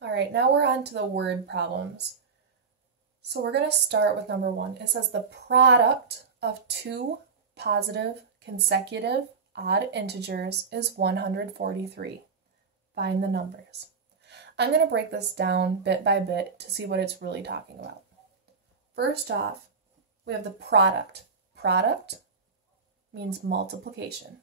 All right, now we're on to the word problems. So we're going to start with number 1. It says the product of two positive consecutive odd integers is 143. Find the numbers. I'm going to break this down bit by bit to see what it's really talking about. First off, we have the product. Product means multiplication.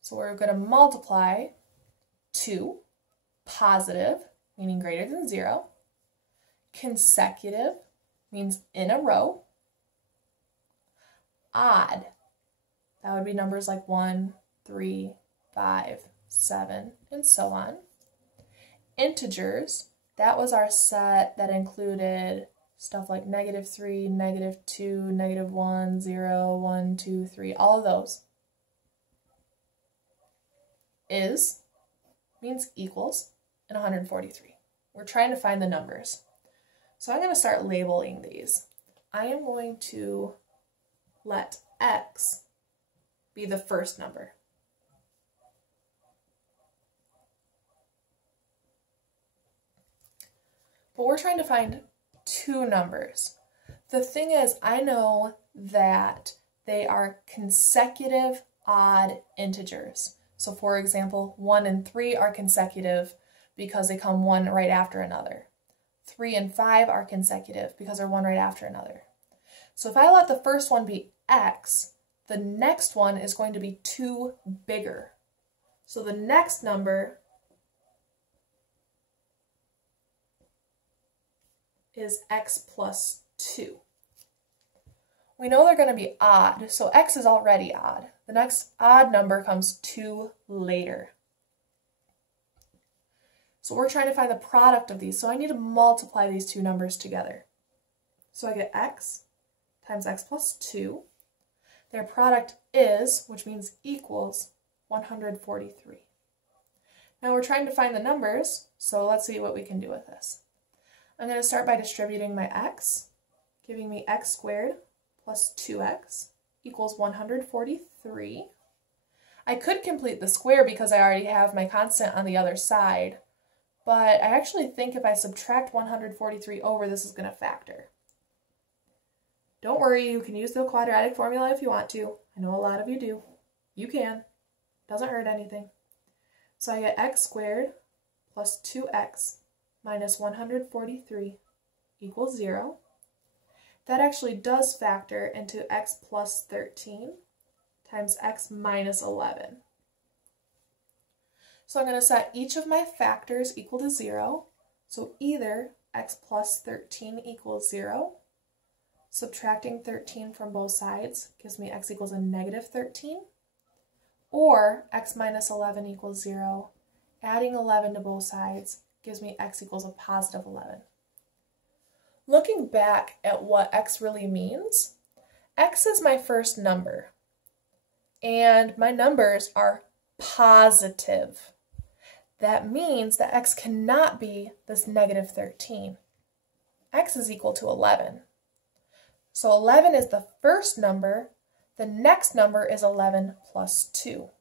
So we're going to multiply 2, positive, meaning greater than 0. Consecutive means in a row. Odd, that would be numbers like 1, 3, 5, 7, and so on. Integers, that was our set that included stuff like -3, -2, -1, 0, 1, 2, 3, all of those. Is means equals, and 143. We're trying to find the numbers. So I'm going to start labeling these. I am going to let x be the first number. But we're trying to find two numbers. The thing is, I know that they are consecutive odd integers. So for example, 1 and 3 are consecutive because they come one right after another. 3 and 5 are consecutive because they're one right after another. So if I let the first one be x, the next one is going to be 2 bigger. So the next number is x plus 2. We know they're going to be odd, so x is already odd. The next odd number comes 2 later. So we're trying to find the product of these, so I need to multiply these two numbers together. So I get x times x plus 2. Their product is, which means equals, 143. Now we're trying to find the numbers, so let's see what we can do with this. I'm going to start by distributing my x, giving me x squared plus 2x equals 143. I could complete the square because I already have my constant on the other side, but I actually think if I subtract 143 over, this is going to factor. Don't worry, you can use the quadratic formula if you want to. I know a lot of you do. You can. Doesn't hurt anything. So I get x squared plus 2x minus 143 equals 0. That actually does factor into x plus 13 times x minus 11. So I'm going to set each of my factors equal to 0. So either x plus 13 equals 0. Subtracting 13 from both sides gives me x equals a -13. Or x minus 11 equals 0. Adding 11 to both sides gives me x equals a positive 11. Looking back at what x really means, x is my first number, and my numbers are positive. That means that x cannot be this -13. X is equal to 11. So 11 is the first number. The next number is 11 plus 2.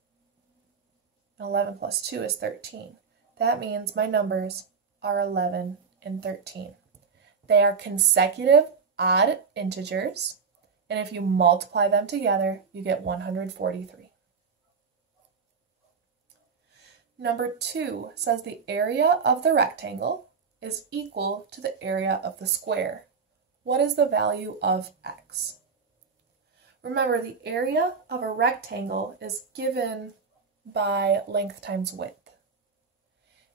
11 plus 2 is 13. That means my numbers are 11 and 13. They are consecutive odd integers, and if you multiply them together, you get 143. Number 2 says the area of the rectangle is equal to the area of the square. What is the value of x? Remember, the area of a rectangle is given by length times width.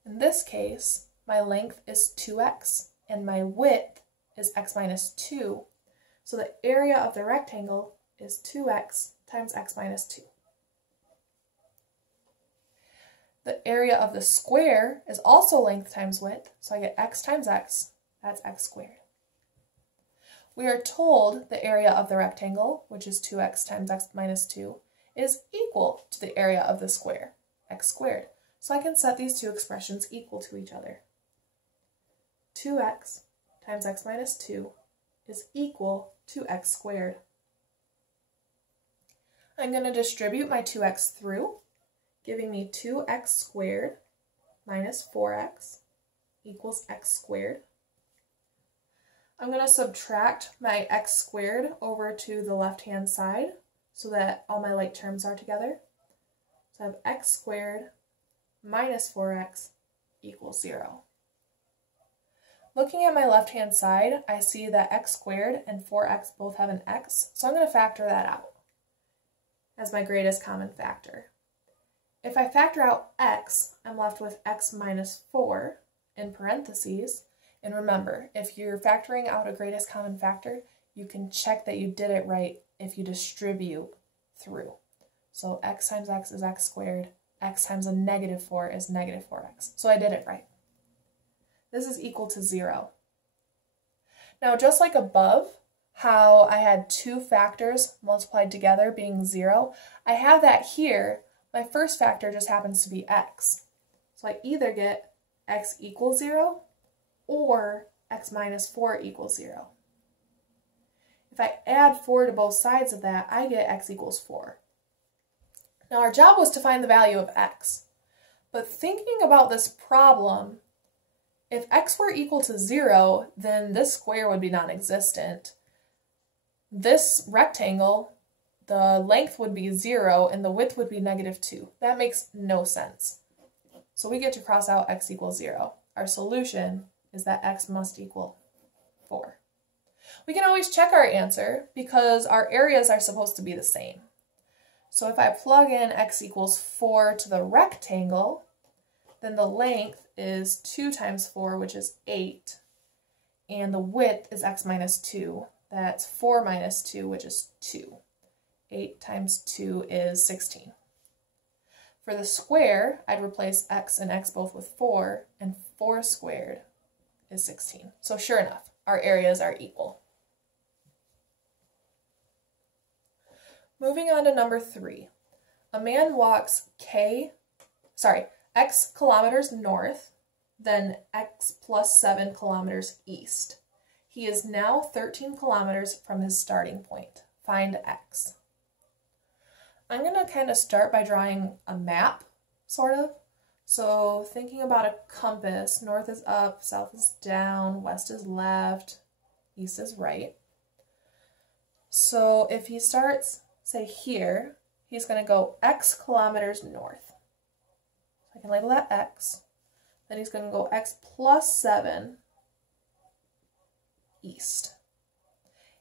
In this case, my length is 2x and my width is x minus 2. So the area of the rectangle is 2x times x minus 2. The area of the square is also length times width, so I get x times x, that's x squared. We are told the area of the rectangle, which is 2x times x minus 2, is equal to the area of the square, x squared. So I can set these two expressions equal to each other. 2x times x minus 2 is equal to x squared. I'm going to distribute my 2x through, giving me 2x squared minus 4x equals x squared. I'm going to subtract my x squared over to the left-hand side so that all my like terms are together. So I have x squared minus 4x equals 0. Looking at my left-hand side, I see that x squared and 4x both have an x, so I'm going to factor that out as my greatest common factor. If I factor out x, I'm left with x minus 4 in parentheses. And remember, if you're factoring out a greatest common factor, you can check that you did it right if you distribute through. So x times x is x squared, x times a negative 4 is negative 4x. So I did it right. This is equal to 0. Now, just like above, how I had two factors multiplied together being 0, I have that here. My first factor just happens to be x. So I either get x equals 0 or x minus 4 equals 0. If I add 4 to both sides of that, I get x equals 4. Now our job was to find the value of x. But thinking about this problem, if x were equal to 0, then this square would be non-existent. This rectangle, the length would be 0 and the width would be -2. That makes no sense. So we get to cross out x equals 0. Our solution is that x must equal 4. We can always check our answer because our areas are supposed to be the same. So if I plug in x equals 4 to the rectangle, then the length is 2 times 4, which is 8, and the width is x minus 2. That's 4 minus 2, which is 2. 8 times 2 is 16. For the square, I'd replace x and x both with 4, and 4 squared is 16. So sure enough, our areas are equal. Moving on to number 3. A man walks x kilometers north, then x plus 7 kilometers east. He is now 13 kilometers from his starting point. Find x. I'm going to kind of start by drawing a map, sort of. So thinking about a compass, north is up, south is down, west is left, east is right. So if he starts, say here, he's going to go x kilometers north. I can label that x. Then he's going to go x plus 7 east.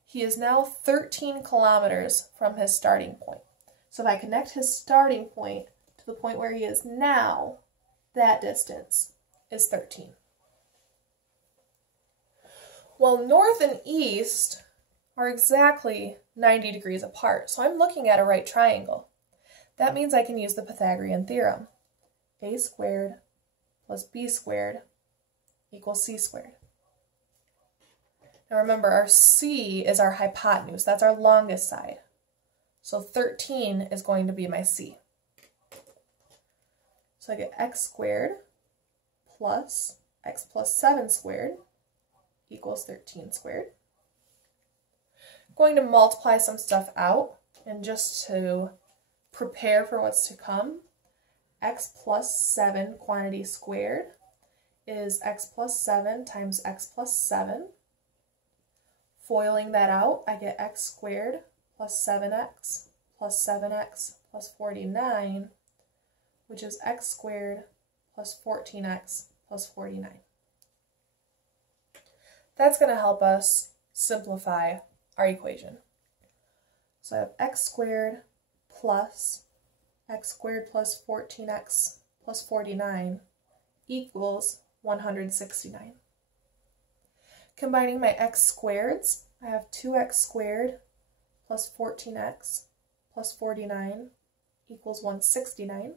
He is now 13 kilometers from his starting point. So if I connect his starting point to the point where he is now, that distance is 13. Well, north and east are exactly 90 degrees apart, so I'm looking at a right triangle. That means I can use the Pythagorean theorem. A squared plus b squared equals c squared. Now remember, our c is our hypotenuse. That's our longest side. So 13 is going to be my c. So I get x squared plus x plus 7 squared equals 13 squared. I'm going to multiply some stuff out, and just to prepare for what's to come, x plus 7 quantity squared is x plus 7 times x plus 7. Foiling that out, I get x squared plus 7x plus 7x plus 49, which is x squared plus 14x plus 49. That's going to help us simplify our equation. So I have x squared plus 14x plus 49 equals 169. Combining my x squareds, I have 2x squared plus 14x plus 49 equals 169.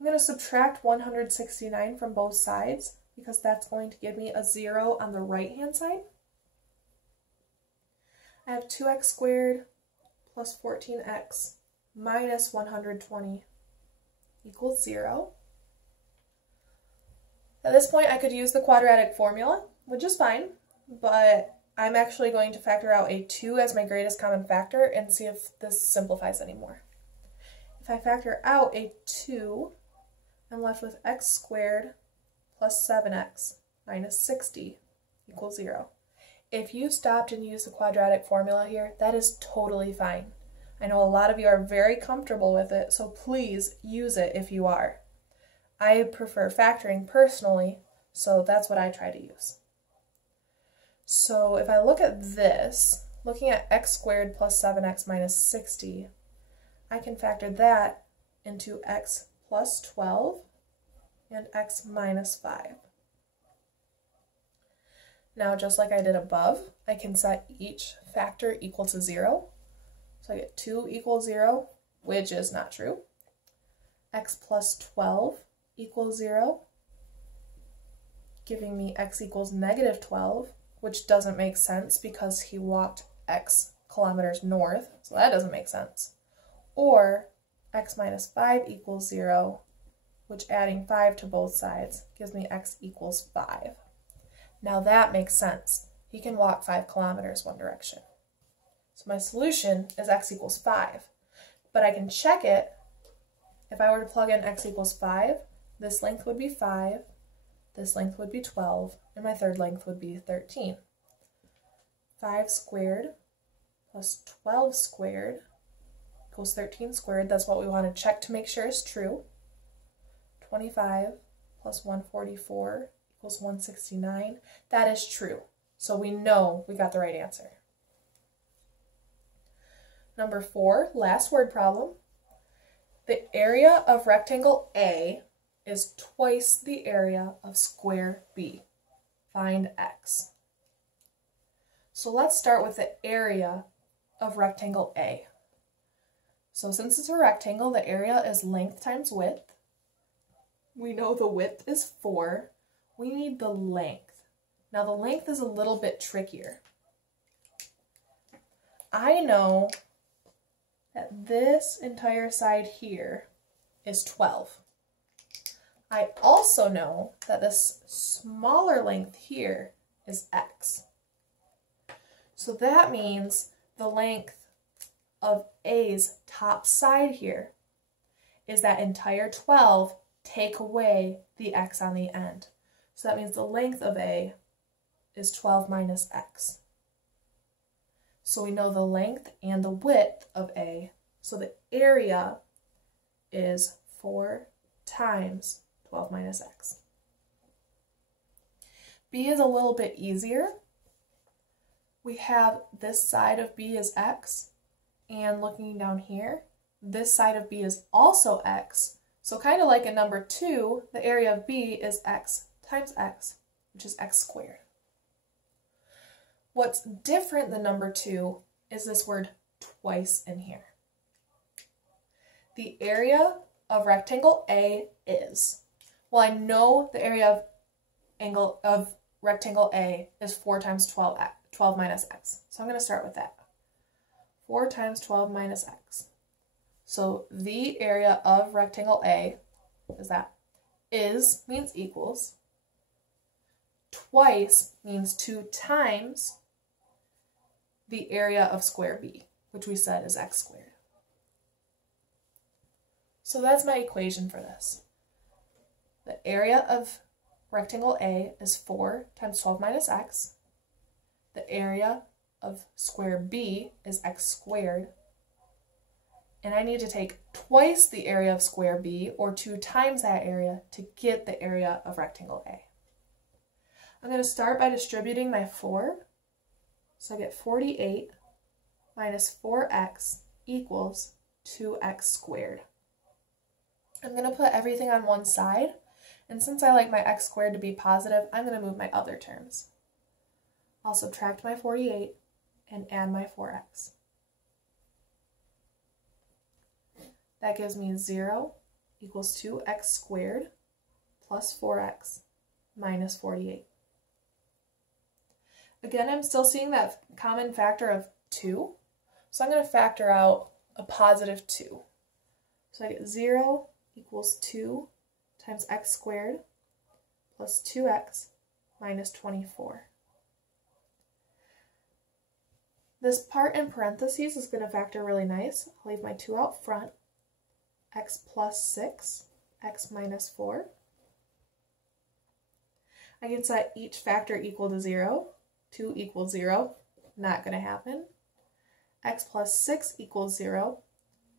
I'm going to subtract 169 from both sides because that's going to give me a 0 on the right-hand side. I have 2x squared plus 14x minus 120 equals 0. At this point, I could use the quadratic formula, which is fine, but I'm actually going to factor out a 2 as my greatest common factor and see if this simplifies anymore. If I factor out a 2, I'm left with x squared plus 7x minus 60 equals 0. If you stopped and used the quadratic formula here, that is totally fine. I know a lot of you are very comfortable with it, so please use it if you are. I prefer factoring personally, so that's what I try to use. So if I look at this, looking at x squared plus 7x minus 60, I can factor that into x plus 12 and x minus 5. Now, just like I did above, I can set each factor equal to 0. So I get 2 equals 0, which is not true. X plus 12 equals 0, giving me x equals negative 12, which doesn't make sense because he walked x kilometers north, so that doesn't make sense. Or x minus 5 equals 0, which adding 5 to both sides gives me x equals 5. Now that makes sense. He can walk 5 kilometers one direction. So my solution is x equals 5. But I can check it. If I were to plug in x equals 5, this length would be 5, this length would be 12, and my third length would be 13. 5 squared plus 12 squared equals 13 squared. That's what we want to check to make sure is true. 25 plus 144 equals 169. That is true. So we know we got the right answer. Number 4, last word problem. The area of rectangle A is twice the area of square B. Find x. So let's start with the area of rectangle A. So since it's a rectangle, the area is length times width. We know the width is 4. We need the length. Now the length is a little bit trickier. I know that this entire side here is 12. I also know that this smaller length here is x. So that means the length of A's top side here is that entire 12, take away the x on the end. So that means the length of A is 12 minus x. So we know the length and the width of A. So the area is 4 times 12 minus x. B is a little bit easier. We have this side of B is x, and looking down here, this side of B is also x. So kind of like in number 2, the area of B is x times x, which is x squared. What's different than number 2 is this word twice in here. The area of rectangle A is, well, I know the area of rectangle A is 4 times 12 minus x. So I'm going to start with that. 4 times 12 minus x. So the area of rectangle A is that. Is means equals. Twice means 2 times the area of square B, which we said is x squared. So that's my equation for this. The area of rectangle A is 4 times 12 minus x. The area of square B is x squared. And I need to take twice the area of square B, or 2 times that area, to get the area of rectangle A. I'm going to start by distributing my 4. So I get 48 minus 4x equals 2x squared. I'm going to put everything on one side, and since I like my x squared to be positive, I'm going to move my other terms. I'll subtract my 48 and add my 4x. That gives me 0 equals 2x squared plus 4x minus 48. Again, I'm still seeing that common factor of 2, so I'm going to factor out a positive 2. So I get 0 equals 2 times x squared plus 2x minus 24. This part in parentheses is going to factor really nice. I'll leave my 2 out front. x plus 6, x minus 4. I can set each factor equal to 0. 2 equals 0, not going to happen. X plus 6 equals 0,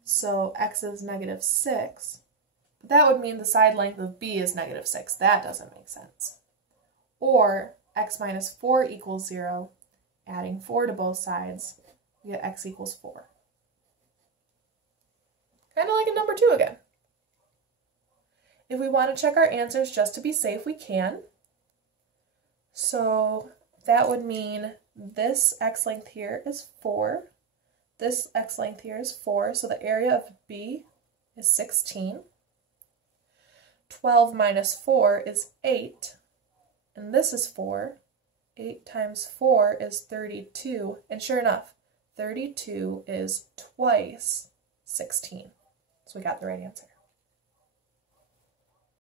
so x is negative 6. But that would mean the side length of b is negative 6. That doesn't make sense. Or x minus 4 equals 0, adding 4 to both sides, we get x equals 4. Kind of like in number 2 again. If we want to check our answers just to be safe, we can. So that would mean this x length here is 4. This x length here is 4, so the area of B is 16. 12 minus 4 is 8, and this is 4. 8 times 4 is 32, and sure enough, 32 is twice 16. So we got the right answer.